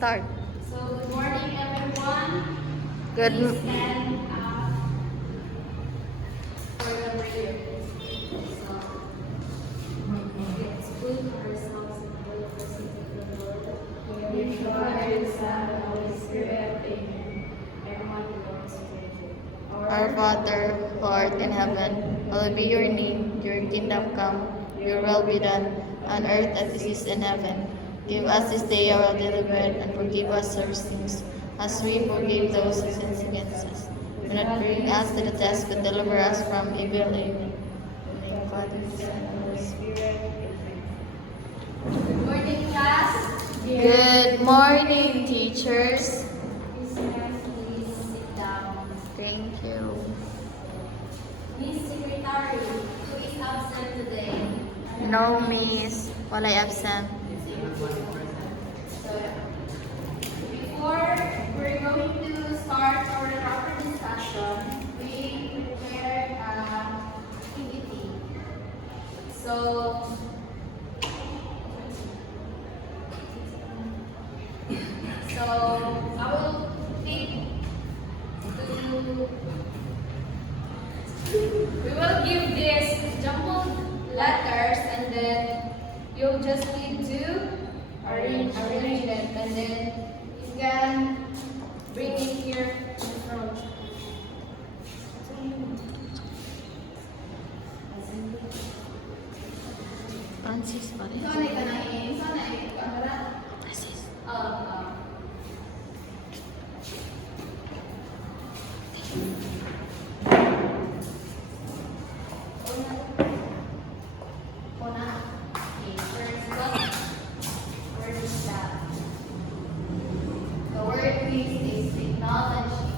Start. So, good morning, everyone. Good. Please stand up for the prayer. So, let's put ourselves in the presence of the Lord. In the Father, the Son, and the Holy Spirit. Amen. Everyone belongs to you. Our Father, who art in heaven, hallowed be your name. Your kingdom come, your will be done, on earth as it is in heaven. Give us this day our daily bread, and forgive us our sins, as we forgive those who sin against us. Do not bring us to the test, but deliver us from evil. Amen. In the name of the Father, the Son, and the Holy Spirit. Good morning, class. Good morning, teachers. Please sit down. Thank you. Miss Secretary, who is absent today? No, miss. Walay absent. So, before we're going to start our proper discussion, we prepared an activity. So, I will pick we will give this jumbled letters, and then you'll just need to arrange it, and then you can bring it here in front. Francis pa rin. Sana ikanain, sana ikakara. Francis. Okay, first what word is that? The word used is technology.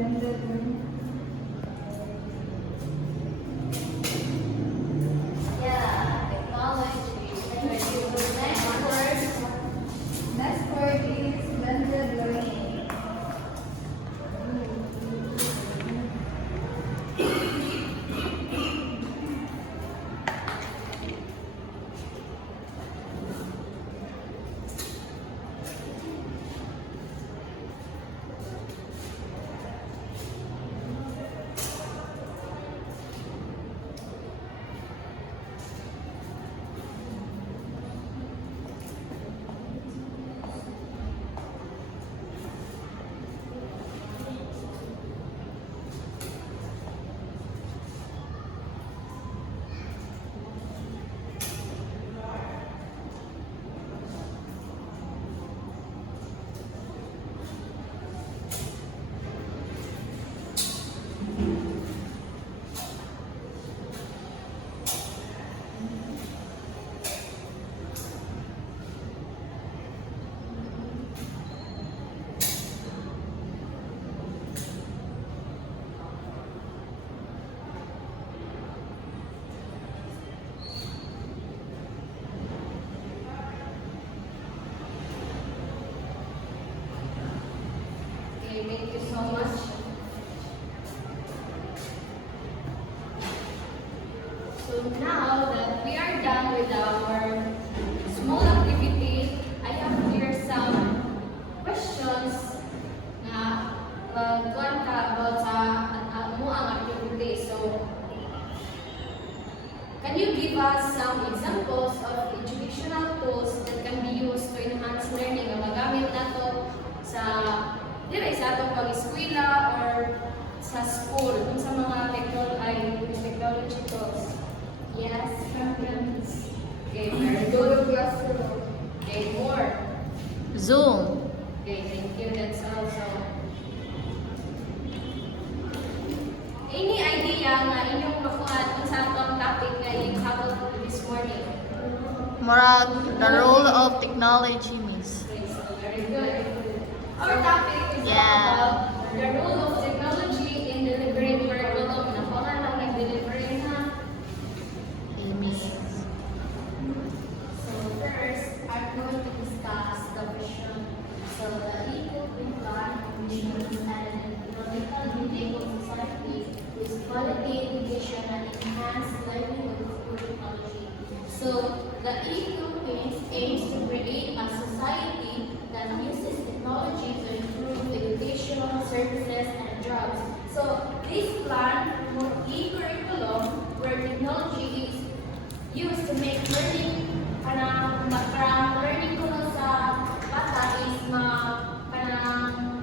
Very good. Yeah, technology. Next word is blended learning. Okay, thank you so much. So now that we are done with our small activity, I have here some questions na kuwan ka about sa mo ang activity. So, can you give us some examples of educational tools that can be used to enhance learning na magamit nato sa dire sa atong pag-eskwela or sa school kung sa mga technology tools? Yes, programs. Okay, very good. Google Classroom. Zoom. Okay, thank you. That's also. Any idea nga inyong makuha kung sa atong topic nga i-cover this morning? Murag, the role of technology, miss. Okay, so very good. Our topic is Yeah. about the role of technology in delivering curriculum. Nakuha lang nag-delivery na. Okay, miss. So first, I'm going to discuss the vision. So the equal plan missions and economical building of society is quality education and enhanced learning through technology. So the equal aims to create a society that uses technology to improve education, services, and jobs. So this plan for e-curriculum where technology is used to make learning learning ko sa bata is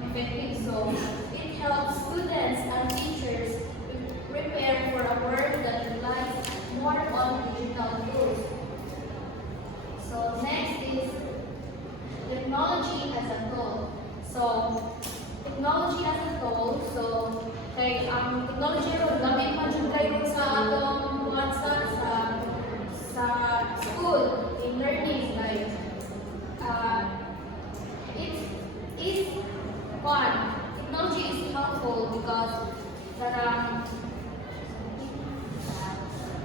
effective. So it helps students and teachers prepare for a world that relies more on digital tools. So next is technology as a tool. So technology as a tool. So kay ang technology ron gamit man jud kayo sa atong sa school in learning like it is fun. Technology is helpful because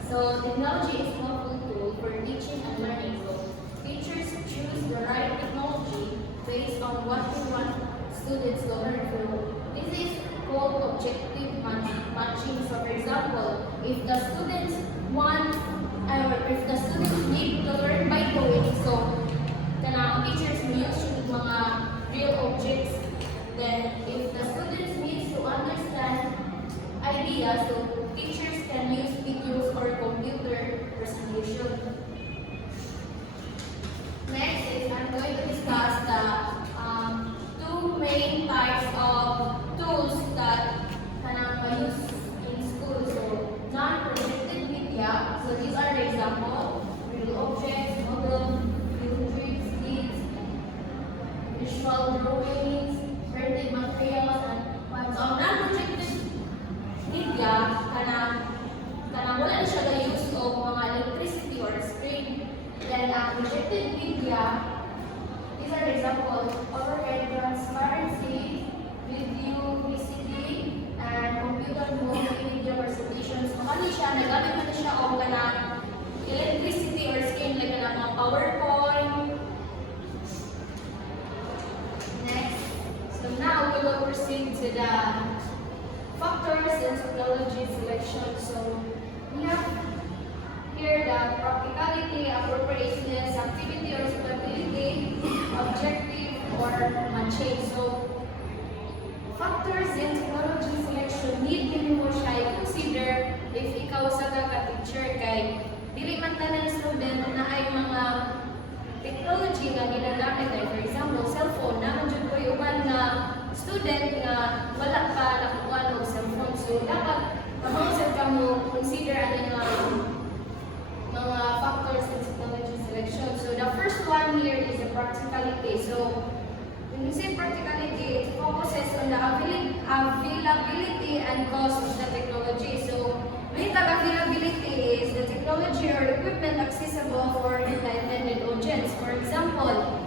so technology is helpful tool for teaching and learning. So teachers choose the right technology based on what they want students to learn. So this is called objective matching. So for example, if the students want or if the students need to learn by doing, so teachers will use mga real objects. Then if the students need to understand ideas, so teachers can use videos or computer presentation. Next is I'm going to discuss the two main types of tools that can use in school. So non-projected media. So these are the example: real objects, model, field trips, skits, visual drawings, printed materials, and so non-projected media wala na siya na-use o mga electricity or screen. Then projected media, these are the example: overhead transparency, video, VCD, and computer multimedia presentations. Ano siya, nagamit na siya o electricity or screen like mga PowerPoint. Next, so now we will proceed to the factors in technology selection. So we have here the practicality, appropriateness, activity or suitability, objective or matching. So factors in technology selection need din mo siya i-consider if ikaw sa ka-teacher kay dili man tanan student na ay mga technology nga ginagamit. Like for example, cellphone na jud ko uban na student nga wala pa nakuha og cellphone. So dapat kamao ka mo consider ano mga factors in technology selection. So the first one here is the practicality. So when you say practicality, it focuses on the availability and cost of the technology. So when availability is the technology or equipment accessible for the intended audience. For example,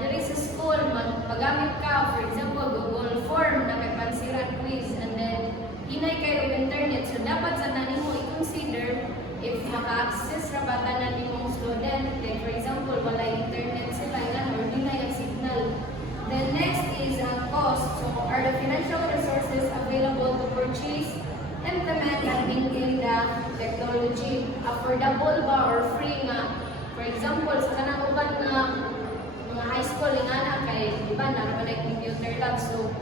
diri sa school magamit ka, for example, Google Form na may pansiran quiz, and then hinay kayo ng internet. So dapat sa nimo i-consider if maka-access ra ba tanan nimong student. Like for example, wala internet sila or hinay ang signal. Then next is cost. So are the financial resources available to purchase, implement, and maintain the technology? Affordable ba or free nga? For example, sa kanang uban nga mga high school nga na kay iba na computer lab. So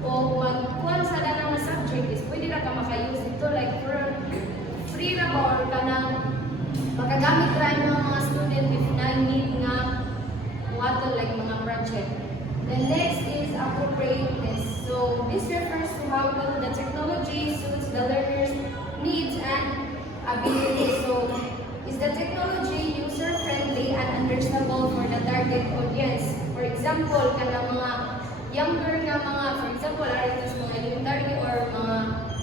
o magkuhan sa danang subject is pwede ra ka maka-use ito like for free ra ba or kanang makagamit ra yung mga student if na need nga wato like mga project. The next is appropriateness. So this refers to how well the technology suits the learner's needs and abilities. So is the technology user-friendly and understandable for the target audience? For example, example, kanang mga younger nga mga, for example, aritos mga elementary or mga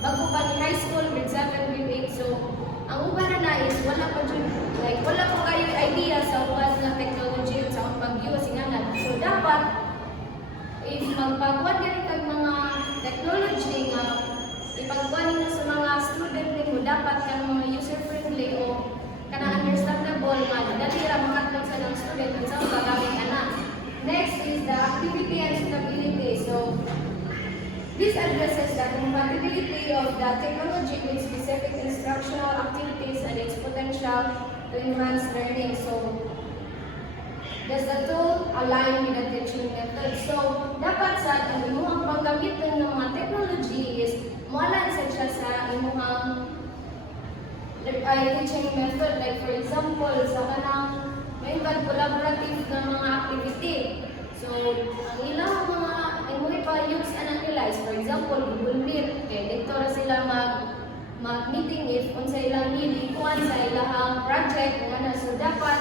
bago pa ni high school, grade 7, grade 8. So, ang uban na is wala pa dyan, like, wala pa kayo idea sa uban na technology sa ang pag-use nga. So, dapat, if magpagwan din kag mga technology nga, ipagwan nyo sa mga student nimo, dapat kang mga user-friendly o kanang understandable nga, dali ra makatulog sa ng student kung saan pagamit ana. Next is the activity and stability. So, this addresses the compatibility of the technology with specific instructional activities and its potential to enhance learning. So, does the tool align with the teaching method? So, dapat sa imuhang paggamit ng mga technology is mualan sa siya sa imuhang teaching method. Like for example, sa kanang may collaborative na mga activity. So, ang ilang mga imuhi pa use analyze. For example, Google Meet. Okay, dito na sila mag-meeting if kung sa ilang nilikuan sa ilang project. So, dapat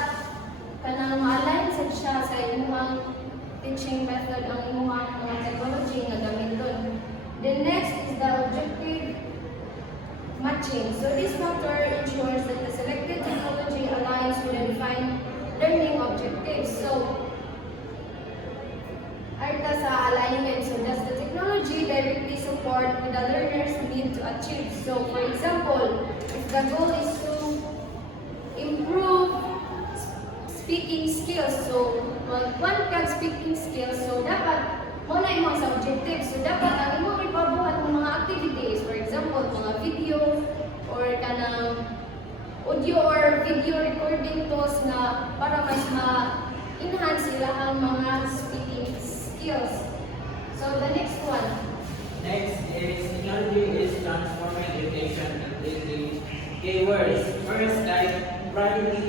kanang ma-align sa siya sa imuhang teaching method ang imuhang mga technology nga gamiton. The next is the objective matching. So this factor ensures that the selected technology aligns with the defined learning objectives. So, arta sa alignment. So, does the technology directly support what the learners need to achieve? So, for example, if the goal is to improve speaking skills, so one can speaking skills, so dapat mo na yung mga objectives. So, dapat ang imong ipabuhat ng mga activities, for example, mga video or kanang audio or video recording tools na para mas ma-enhance sila ang mga speaking skills. So, the next one. Next is technology is transforming education into keywords. First, like paradigm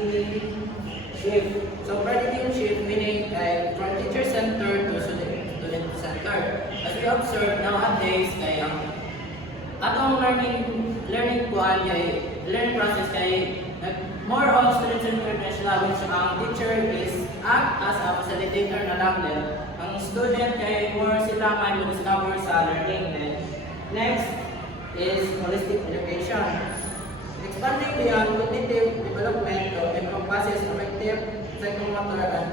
shift. So, paradigm shift meaning from teacher-centered to student-centered. As we observe nowadays, atong learning process more on student-centered na siya, which ang teacher is act as a facilitator na lang din. Ang student kay more sila may discover sa learning. Next is holistic education. Expanding beyond cognitive development to encompasses affective, psychomotor, and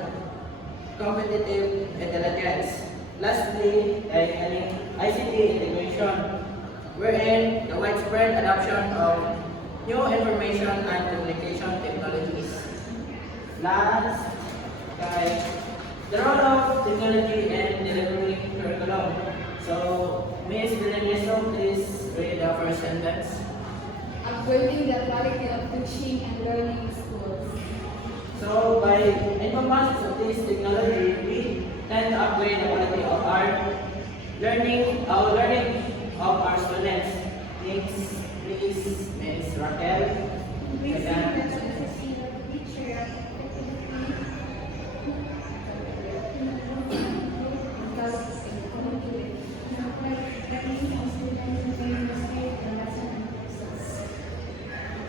competitive intelligence. Lastly, ICT integration, wherein the widespread adoption of new information and communication technologies. Last, the role of technology in delivering curriculum. So, Ms. Villanesa, please read the first sentence. Upgrading the quality of teaching and learning in schools. So, by encompassing of this technology, we tend to upgrade the quality of our learning of our students. Next, please, Ms. Raquel.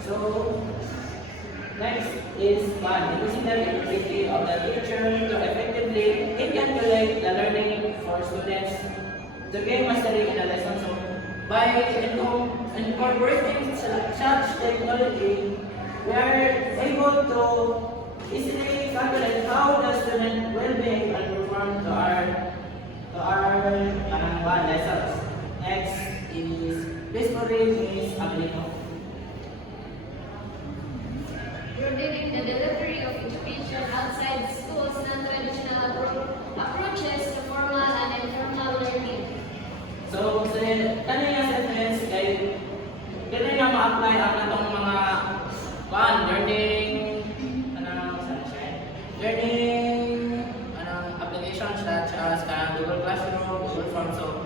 So, next is increasing the ability of the teacher to effectively encapsulate the learning for students to gain mastery in the lesson. So, by incorporating such technology, we are able to easily calculate how the student will be and perform to our lessons. Next is basically Ms. Abilino. Broadening the delivery of education outside schools, non-traditional approaches to formal and informal learning. So, sa kanina sentence, kaya nga ma-apply ang atong mga applications such as Google Classroom, Google Forms. So,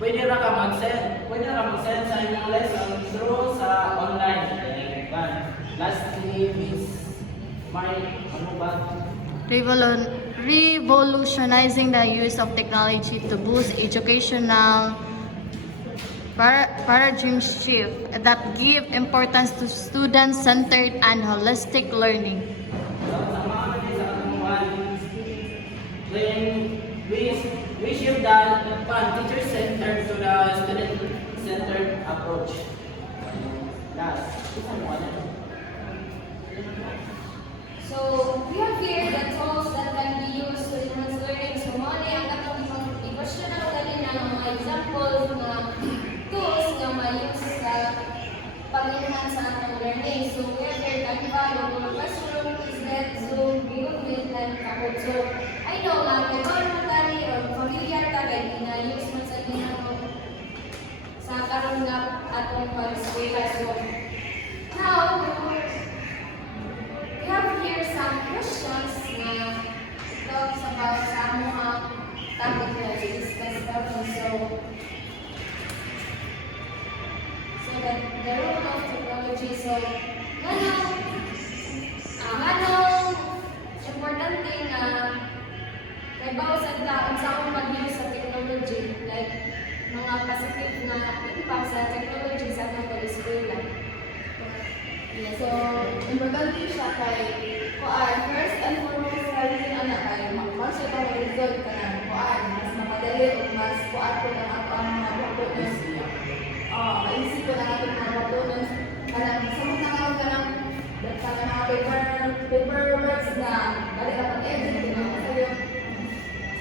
pwede ra ka mag-send sa inyong lesson through sa online. Lastly, Ms. Mari, ano ba? Revolutionizing the use of technology to boost educational paradigm shift that give importance to student-centered and holistic learning. So, sa mga sa atong when we shift the teacher-centered to the student-centered approach. Last, So, we have here the tools that can be used to enhance learning. So, mga ang katong i-question na kanina ng mga example na tools na ma-use sa pag-enhance sa atong learning. So, we have here Canva, Google Classroom, Quizlet, Zoom, Google Meet, and Kahoot. So, I know nga, kay Paul Matani or familiar ka kay ina-use mo sa sa karon nga atong pag-eskwela. So, now, we have here some questions na talks about sa mga topic na i-discuss natin. So the role of technology. So, ganong importante na kay bawas ang taon sa akong mag-use sa technology, like mga positive na impact sa technology sa atong pag-eskwela. So, importante siya kay kuan first and foremost kay anak kay mas ito ang result ka na kuan mas mapadali o mas kuan ko na ato ang mga pagtunos. Maisip ko na ato mga pagtunos kanang sa mga kanang paper works na bali ang edit na sayo.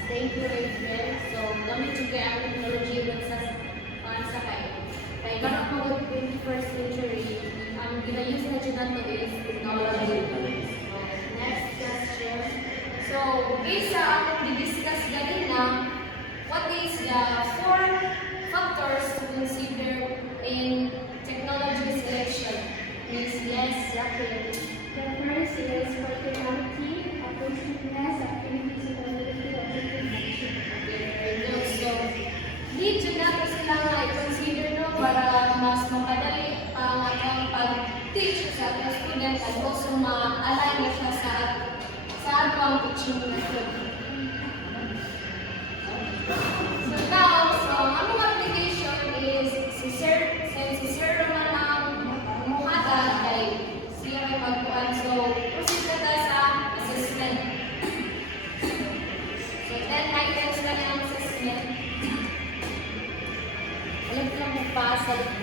Thank you, Rachel. So, gamit yung kaya ang technology sa kay karon po 21st century, ang gina-use na dyan nato is technology. So, next question. So, based sa akong di-discuss ganina, what is the 4 factors to consider in technology selection? Miss Les Raquel. The first is practicality, appropriateness, activities, and ability of information. Okay, very good. So, need to nato sila nga i-consider no para mas mapadali ang atong pag-teach sa atong student at also ma-align na siya sa atong teaching method. So now, ang among application is si Sir Roman ang muhata kay siya may magkuhan. So, proceed na tayo sa assessment. So, 10 items lang yung assessment. Alam ko lang magpasa.